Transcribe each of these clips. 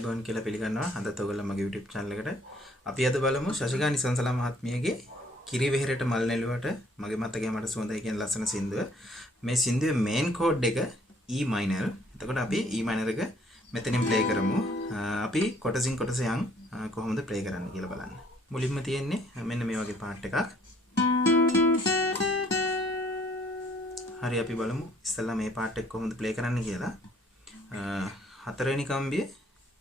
ආයුබෝවන් කියලා පිළිගන්නවා. අදත් ඔයගොල්ලෝ මගේ YouTube channel එකට අපි අද බලමු ශශිකානි සංසලා මහත්මියගේ කිරි වෙහෙරට මල් නෙළුවට මගේ මතකයේ මට සුවඳයි කියන ලස්සන සින්දුව. මේ සින්දුවේ මේන් කෝඩ් එක E minor. එතකොට අපි E minor එක මෙතනින් ප්ලේ කරමු. අපි කොටසින් කොටස යන් කොහොමද ප්ලේ කරන්න කියලා බලන්න. මුලින්ම තියෙන්නේ මෙන්න මේ වගේ පාර්ට් එකක්. හරි අපි බලමු ඉස්සෙල්ලා මේ පාර්ට් එක කොහොමද ප්ලේ කරන්න කියලා. හතරවෙනි කම්බියේ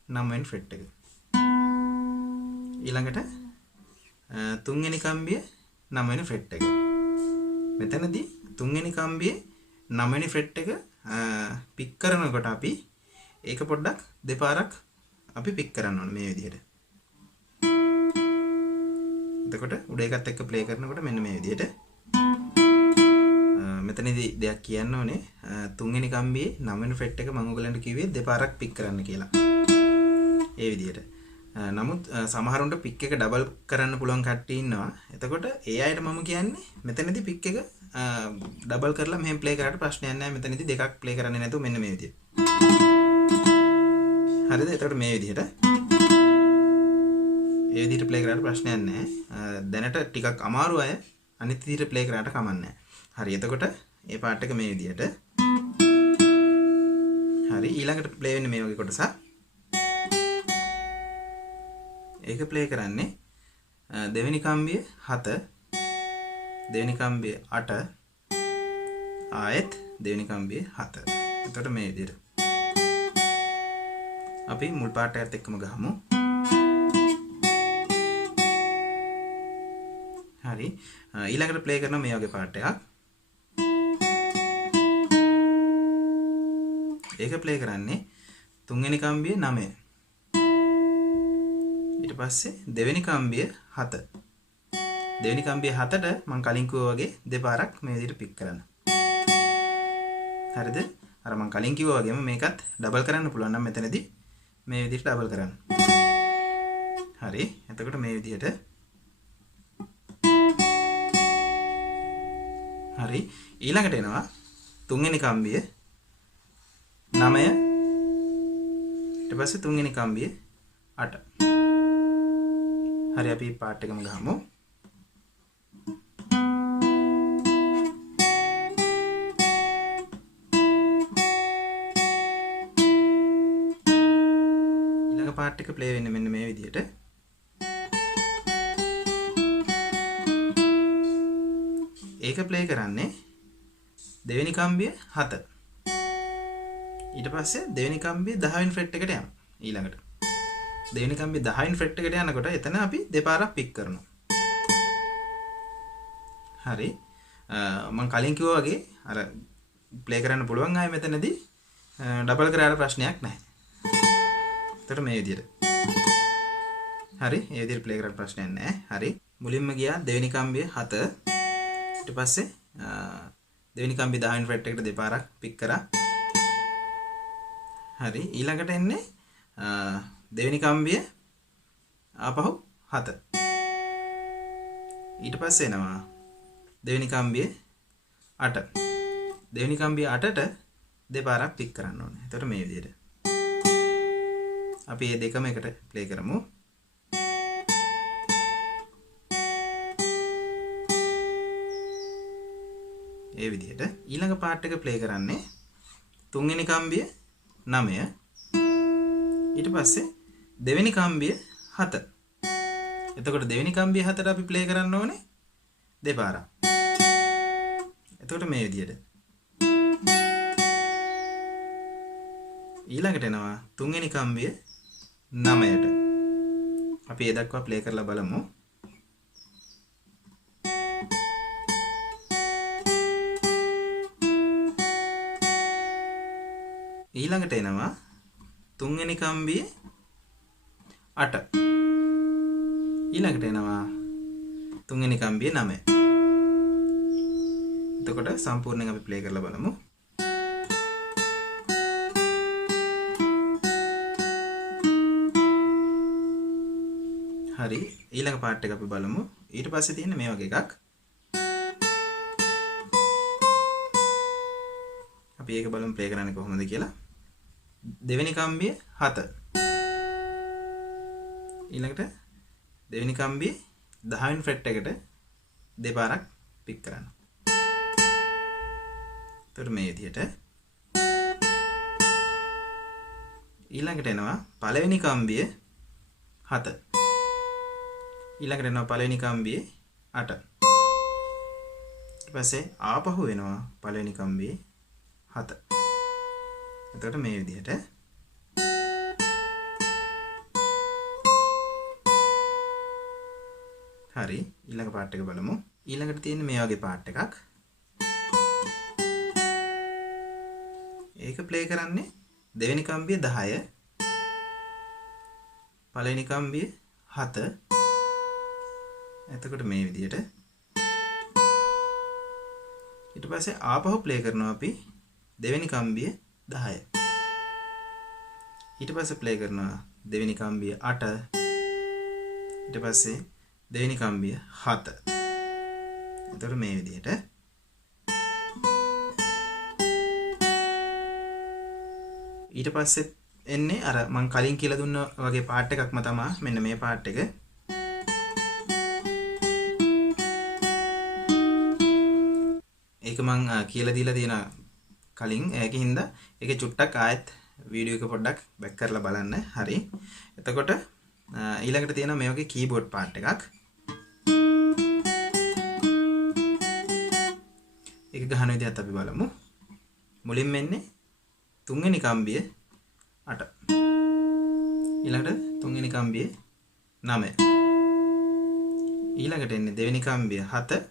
9 වෙනි ෆ්‍රෙට් එක. ඊළඟට තුන්වෙනි කම්බියේ 9 වෙනි ෆ්‍රෙට් එක. මෙතනදී තුන්වෙනි කම්බියේ 9 වෙනි ෆ්‍රෙට් එක පික් කරනකොට අපි ඒක පොඩ්ඩක් දෙපාරක් අපි පික් කරන්න ඕනේ මේ විදිහට. එතකොට උඩ එකත් එක්ක ප්ලේ කරනකොට මෙන්න මේ විදිහට මෙතනදී දෙයක් කියන්න ඕනේ. තුන්වෙනි කම්බියේ 9 වෙනි ෆ්‍රෙට් එක මම ඔයගලන්ට කිව්වේ දෙපාරක් පික් කරන්න කියලා. ඒ විදිහට. නමුත් සමහරුන්ට පික් එක ඩබල් කරන්න පුළුවන් කට්ටිය ඉන්නවා. එතකොට ඒ අයට මම කියන්නේ මෙතනදී පික් එක ඩබල් කරලා මෙහෙම ප්ලේ කරාට ප්‍රශ්නයක් නැහැ. මෙතනදී දෙකක් ප්ලේ කරන්නේ නැතුව මෙන්න මේ විදිහට. හරිද? එතකොට මේ විදිහට. ඒ විදිහට ප්ලේ කරාට ප්‍රශ්නයක් නැහැ. දැනට ටිකක් අමාරු අය අනිත් විදිහට ප්ලේ කරාට කමක් නැහැ. හරි එතකොට මේ පාර්ට් එක මේ විදිහට. හරි ඊළඟට ප්ලේ වෙන්නේ මේ වගේ කොටසක්. ඒක ප්ලේ කරන්නේ දෙවෙනි කම්බියේ 7 දෙවෙනි කම්බියේ 8 ආයෙත් දෙවෙනි කම්බියේ 7. එතකොට මේ විදිහට. අපි මුල් පාර්ට් එකත් එක්කම ගහමු. හරි ඊළඟට ප්ලේ කරන මේ වගේ පාර්ට් එකක්. ඒක ප්ලේ කරන්නේ තුන්වෙනි කම්බියේ 9. ඊට පස්සේ දෙවෙනි කම්බියේ 7. දෙවෙනි කම්බියේ 7ට මම කලින් කිව්වා වගේ දෙපාරක් මේ විදිහට පික් කරන්න. හරිද? අර මම කලින් කිව්වා වගේම මේකත් ඩබල් කරන්න පුළුවන් නම් මෙතනදී මේ විදිහට ඩබල් කරන්න. හරි. එතකොට මේ විදිහට හරි ඊළඟට එනවා තුන්වෙනි කම්බියේ 9 ඊට පස්සේ තුන්වෙනි කම්බියේ 8. හරි අපි පාර්ට් එකම ගහමු. ඊළඟ පාර්ට් එක ප්ලේ වෙන්නේ මෙන්න මේ විදිහට. ඒක ප්ලේ කරන්නේ දෙවෙනි කම්බියේ 7. ඊට පස්සේ දෙවෙනි කම්බියේ 10 වෙනි ෆ්‍රෙට් එකට යනවා. ඊළඟට දෙවෙනි කම්බියේ 10 වෙනි ෆ්‍රෙට් එකට යනකොට එතන අපි දෙපාරක් පික් කරනවා. හරි මම කලින් කිව්වා වගේ අර ප්ලේ කරන්න පුළුවන් ආයේ මෙතනදී ඩබල් කරාට ප්‍රශ්නයක් නැහැ. එතකොට මේ විදිහට. හරි මේ විදිහට ප්ලේ කරාට ප්‍රශ්නයක් නැහැ. හරි මුලින්ම ගියා දෙවෙනි කම්බියේ 7. ඊට පස්සේ දෙවෙනි කම්බියේ 10 වෙනි ෆ්‍රෙට් එකට දෙපාරක් පික් කරා. හරි ඊළඟට එන්නේ දෙවෙනි කම්බිය ආපහු 7. ඊට පස්සේ එනවා දෙවෙනි කම්බියේ 8. දෙවෙනි කම්බිය 8ට දෙපාරක් පික් කරන්න ඕනේ. එතකොට මේ විදිහට. අපි මේ දෙකම එකට ප්ලේ කරමු. ඒ විදිහට ඊළඟ පාර්ට් එක ප්ලේ කරන්නේ තුන්වෙනි කම්බිය 9 ඊට පස්සේ දෙවෙනි කම්බිය 7. එතකොට දෙවෙනි කම්බිය 7ට අපි ප්ලේ කරන්න ඕනේ දෙපාරක්. එතකොට මේ විදිහට. ඊළඟට එනවා තුන්වෙනි කම්බිය 9ට. අපි ඒ දක්වා ප්ලේ කරලා බලමු. ඊළඟට එනවා තුන්වෙනි කම්බියේ 8. ඊළඟට එනවා තුන්වෙනි කම්බියේ 9. එතකොට සම්පූර්ණයෙන් අපි ප්ලේ කරලා බලමු. හරි ඊළඟ පාර්ට් එක අපි බලමු. ඊට පස්සේ තියෙන මේ වගේ එකක්. අපි ඒක බලමු ප්ලේ කරන්නේ කොහොමද කියලා. දෙවෙනි කම්බිය 7. ඊළඟට දෙවෙනි කම්බියේ 10 වෙනි ෆ්‍රෙට් එකට දෙපාරක් පික් කරන්න. එතකොට මේ විදිහට ඊළඟට එනවා පළවෙනි කම්බියේ 7. ඊළඟට එනවා පළවෙනි කම්බියේ 8. ඊට පස්සේ ආපහු වෙනවා පළවෙනි කම්බියේ 7. එතකොට මේ විදිහට හරි ඊළඟ පාර්ට් එක බලමු. ඊළඟට තියෙන මේ වගේ පාර්ට් එකක්. ඒක ප්ලේ කරන්නේ දෙවෙනි කම්බියේ 10 පළවෙනි කම්බියේ 7. එතකොට මේ විදිහට ඊට පස්සේ ආපහු ප්ලේ කරනවා අපි දෙවෙනි කම්බියේ 10. ඊට පස්සේ ප්ලේ කරනවා දෙවෙනි කම්බියේ 8. ඊට පස්සේ දෙවෙනි කම්බිය 7. එතකොට මේ විදිහට ඊට පස්සේ එන්නේ අර මම කලින් කියලා දුන්න වගේ පාර්ට් එකක්ම තමයි මෙන්න මේ පාර්ට් එක. ඒක මම කියලා දීලා තියෙන කලින් ඒකින්ද ඒක චුට්ටක් ආයෙත් වීඩියෝ එක පොඩ්ඩක් බැක් කරලා බලන්න. හරි. එතකොට ඊළඟට තියෙනවා මේ වගේ කීබෝඩ් පාර්ට් එකක්. ඒක ගහන විදිහත් අපි බලමු. මුලින්ම එන්නේ තුන්වෙනි කම්බිය 8. ඊළඟට තුන්වෙනි කම්බිය 9. ඊළඟට එන්නේ දෙවෙනි කම්බිය 7.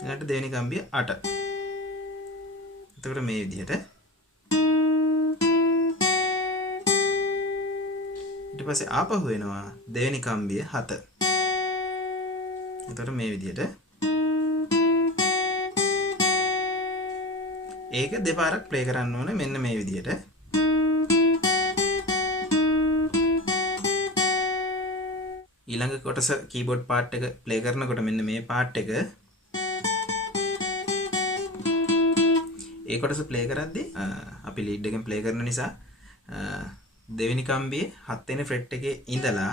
ඊළඟට දෙවෙනි කම්බිය 8. එතකොට මේ විදිහට ඊට පස්සේ ආපහු වෙනවා දෙවෙනි කම්බිය 7. එතකොට මේ විදිහට ඒක දෙපාරක් ප්ලේ කරන්න ඕනේ මෙන්න මේ විදිහට. ඊළඟ කොටස කීබෝඩ් පාර්ට් එක ප්ලේ කරනකොට මෙන්න මේ පාර්ට් එක ඒ කොටස ප්ලේ කරද්දී අපි ලීඩ් එකෙන් ප්ලේ කරන නිසා දෙවෙනි කම්බියේ 7 වෙනි ෆ්‍රෙට් එකේ ඉඳලා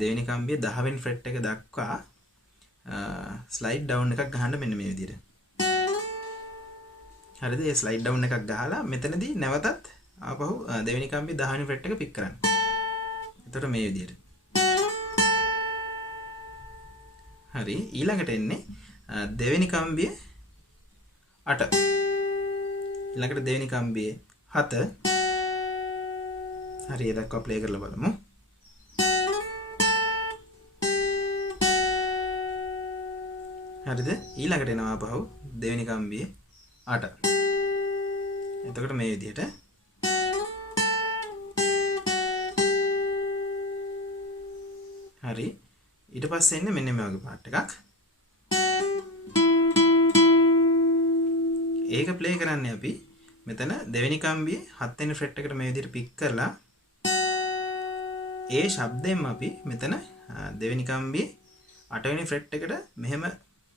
දෙවෙනි කම්බියේ 10 වෙනි ෆ්‍රෙට් එක දක්වා ස්ලයිඩ් ඩවුන් එකක් ගහන්න මෙන්න මේ විදිහට. හරිද? ඒ ස්ලයිඩ් ඩවුන් එකක් ගහලා මෙතනදී නැවතත් ආපහු දෙවෙනි කම්බියේ 10 වෙනි ෆ්‍රෙට් එක පික් කරන්න. එතකොට මේ විදිහට. හරි. ඊළඟට එන්නේ දෙවෙනි කම්බියේ 8. ඊළඟට දෙවෙනි කම්බියේ 7. හරි. ඒ දක්වා ප්ලේ කරලා බලමු. හරිද? ඊළඟට එනවා ආපහු දෙවෙනි කම්බියේ 8. එතකොට මේ විදිහට හරි. ඊට පස්සේ එන්නේ මෙන්න මේ වගේ පාර්ට් එකක්. ඒක ප්ලේ කරන්නේ අපි මෙතන දෙවෙනි කම්බියේ 7 වෙනි ෆ්‍රෙට් එකට මේ විදිහට පික් කරලා ඒ ශබ්දයෙන්ම අපි මෙතන දෙවෙනි කම්බියේ 8 වෙනි ෆ්‍රෙට් එකට මෙහෙම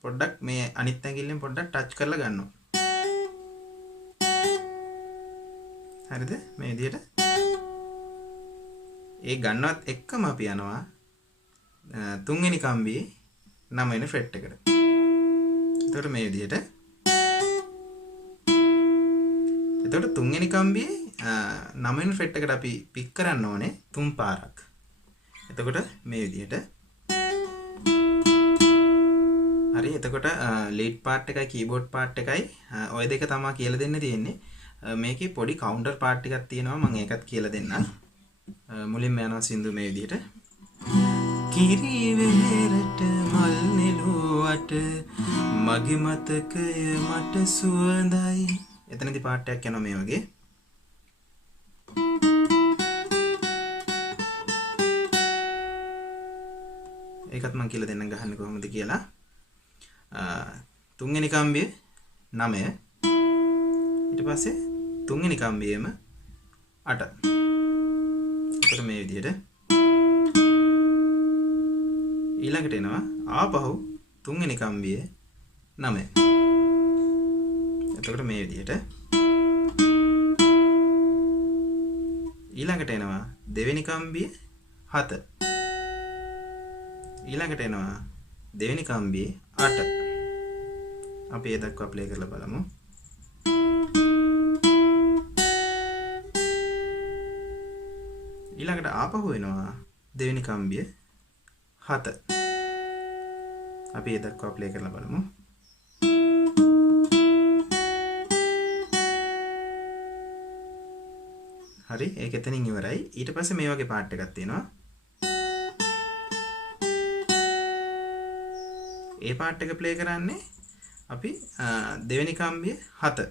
පොඩ්ඩක් මේ අනිත් ඇඟිල්ලෙන් පොඩ්ඩක් ටච් කරලා ගන්නවා. හරිද? මේ විදිහට ඒ ගන්නවත් එක්කම අපි යනවා තුන්වෙනි කම්බියේ 9 වෙනි ෆ්‍රෙට් එකට. එතකොට මේ විදිහට එතකොට තුන්වෙනි කම්බියේ 9 වෙනි ෆ්‍රෙට් එකට අපි පික් කරන්න ඕනේ 3 පාරක්. එතකොට මේ විදිහට හරි. එතකොට ලීඩ් පාර්ට් එකයි කීබෝඩ් පාර්ට් එකයි ඔය දෙක තමයි කියලා දෙන්න තියෙන්නේ. මේකේ පොඩි කවුන්ටර් පාර්ට් එකක් තියෙනවා මම ඒකත් කියලා දෙන්නම්. මුලින්ම යනවා සින්දු මේ විදිහට. කිරි වෙහෙරට මල් නෙළුවට මගේ මතකය මට සුවඳයි. එතනදී පාර්ට් එකක් යනවා මේ වගේ. ඒකත් මම කියලා දෙන්නම් ගහන්නේ කොහොමද කියලා. තුන්වෙනි කම්බියේ 9. ඊට පස්සේ තුන්වෙනි කම්බියේම 8. එතකොට මේ විදිහට ඊළඟට එනවා ආපහු තුන්වෙනි කම්බියේ 9. එතකොට මේ විදිහට ඊළඟට එනවා දෙවෙනි කම්බියේ 7. ඊළඟට එනවා දෙවෙනි කම්බියේ 8. අපි ඒ දක්වා ප්ලේ කරලා බලමු. ඊළඟට ආපහු එනවා දෙවෙනි කම්බිය 7. අපි ඒ දක්වා ප්ලේ කරලා බලමු. හරි, ඒක එතනින් ඉවරයි. ඊට පස්සේ මේ වගේ පාර්ට් එකක් තියෙනවා. ඒ පාර්ට් එක ප්ලේ කරන්නේ අපි දෙවෙනි කම්බිය 7.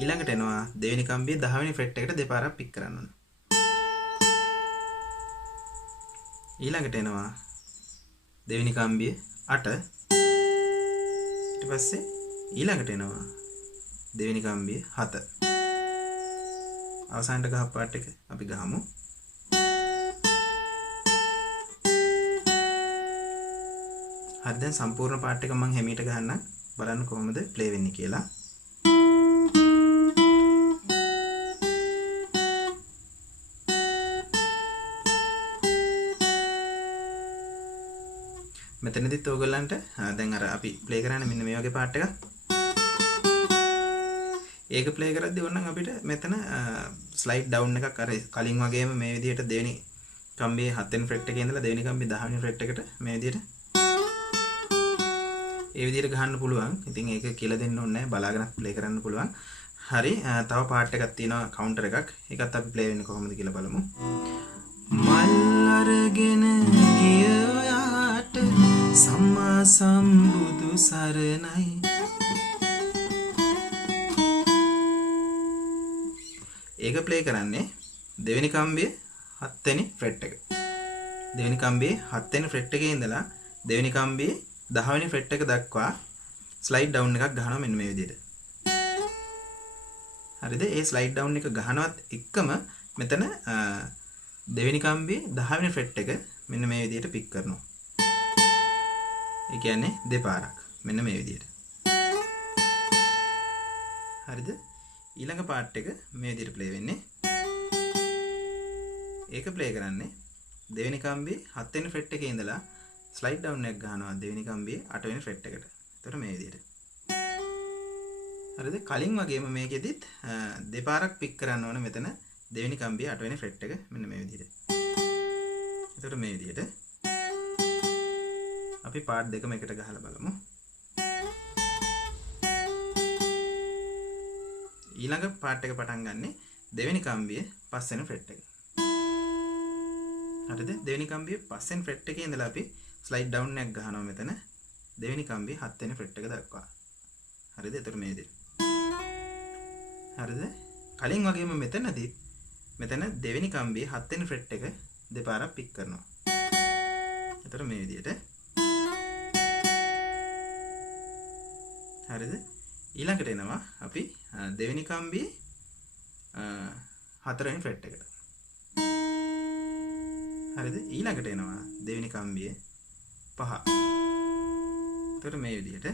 ඊළඟට එනවා දෙවෙනි කම්බිය 10 වෙනි ෆ්‍රෙට් එකට දෙපාරක් පික් කරන්න ඕන. ඊළඟට එනවා දෙවෙනි කම්බිය 8. ඊට පස්සේ ඊළඟට එනවා දෙවෙනි කම්බිය 7. අවසානට ගහ පාර්ට් එක අපි ගහමු. හරි, දැන් සම්පූර්ණ පාර්ට් එක මම හැමීට ගහන්නම් බලන්න කොහොමද ප්ලේ වෙන්නේ කියලා. මෙතනදිත් ඕගොල්ලන්ට දැන් අර අපි ප්ලේ කරන්නේ මෙන්න මේ වගේ පාර්ට් එකක්. ඒක ප්ලේ කරද්දී ඕනනම් අපිට මෙතන ස්ලයිඩ් ඩවුන් එකක් අර කලින් වගේම මේ විදිහට දෙවෙනි කම්බියේ 7 වෙනි ෆ්‍රෙට් එකේ ඉඳලා දෙවෙනි කම්බියේ 10 වෙනි ෆ්‍රෙට් එකට මේ විදිහට ඒ විදිහට ගහන්න පුළුවන්. ඉතින් ඒක කියලා දෙන්න ඕනේ නැහැ, බලාගෙන ප්ලේ කරන්න පුළුවන්. හරි, තව පාර්ට් එකක් තියෙනවා කවුන්ටර් එකක්. ඒකත් අපි ප්ලේ වෙන්නේ කොහොමද කියලා බලමු. මල් අරගෙන ගිය ඔයාට සම්මා සම්බුදු සරණයි. ඒක ප්ලේ කරන්නේ දෙවෙනි කම්බියේ 7 වෙනි ෆ්‍රෙට් එක. දෙවෙනි කම්බියේ 7 වෙනි ෆ්‍රෙට් එකේ ඉඳලා දෙවෙනි කම්බියේ 10 වෙනි ෆ්‍රෙට් එක දක්වා ස්ලයිඩ් ඩවුන් එකක් ගහනවා මෙන්න මේ විදිහට. හරිද? ඒ ස්ලයිඩ් ඩවුන් එක ගහනවත් එක්කම මෙතන දෙවෙනි කම්බියේ 10 වෙනි ෆ්‍රෙට් එක මෙන්න මේ විදිහට පික් කරනවා. ඒ කියන්නේ දෙපාරක් මෙන්න මේ විදිහට. හරිද? ඊළඟ පාර්ට් එක මේ විදිහට ප්ලේ වෙන්නේ. ඒක ප්ලේ කරන්නේ දෙවෙනි කම්බියේ 7 වෙනි ෆ්‍රෙට් එකේ ඉඳලා ස්ලයිඩ් ඩවුන් එකක් ගන්නවා දෙවෙනි කම්බියේ 8 වෙනි ෆ්‍රෙට් එකට. එතකොට මේ විදිහට. හරිද? කලින් වගේම මේකෙදිත් දෙපාරක් පික් කරන්න ඕන මෙතන දෙවෙනි කම්බියේ 8 වෙනි ෆ්‍රෙට් එක මෙන්න මේ විදිහට. එතකොට මේ විදිහට අපි පාර්ට් දෙකම එකට ගහලා බලමු. ඊළඟ පාර්ට් එක පටන් ගන්නෙ දෙවෙනි කම්බියේ 5 වෙනි ෆ්‍රෙට් එක. හරිද? දෙවෙනි කම්බියේ 5 වෙනි ෆ්‍රෙට් එකේ ඉඳලා අපි ස්ලයිඩ් ඩවුන් එකක් ගහනවා මෙතන දෙවෙනි කම්බියේ 7 වෙනි ෆ්‍රෙට් එක දක්වා. හරිද? එතකොට මේ විදිහට. හරිද? කලින් වගේම මෙතනදී මෙතන දෙවෙනි කම්බියේ 7 වෙනි ෆ්‍රෙට් එක දෙපාරක් පික් කරනවා. එතකොට මේ විදිහට. හරිද? ඊළඟට එනවා අපි දෙවෙනි කම්බියේ 4 වෙනි ෆ්‍රෙට් එකට. හරිද? ඊළඟට එනවා දෙවෙනි කම්බියේ 5. එතකොට මේ විදිහට.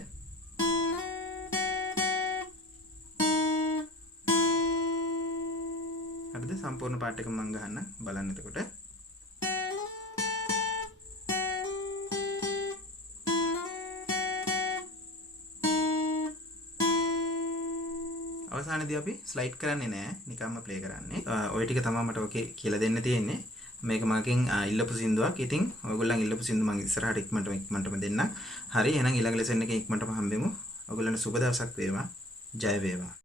හරිද? සම්පූර්ණ පාර්ට් එක මම ගහන්න බලන්න එතකොට. අවසානයේදී අපි ස්ලයිඩ් කරන්නේ නැහැ, නිකම්ම ප්ලේ කරන්නේ. ඔය ටික තමයි මට ඔකේ කියලා දෙන්න තියෙන්නේ. මේක මගෙන් ඉල්ලපු සින්දුවක්. ඉතින් ඔයගොල්ලන් ඉල්ලපු සින්දු මම ඉස්සරහට ඉක්මනටම දෙන්නම්. හරි, එහෙනම් ඊළඟ ලෙසන් එකේ ඉක්මනටම හම්බෙමු. ඔයගොල්ලන්ට සුබ දවසක් වේවා. ජය වේවා.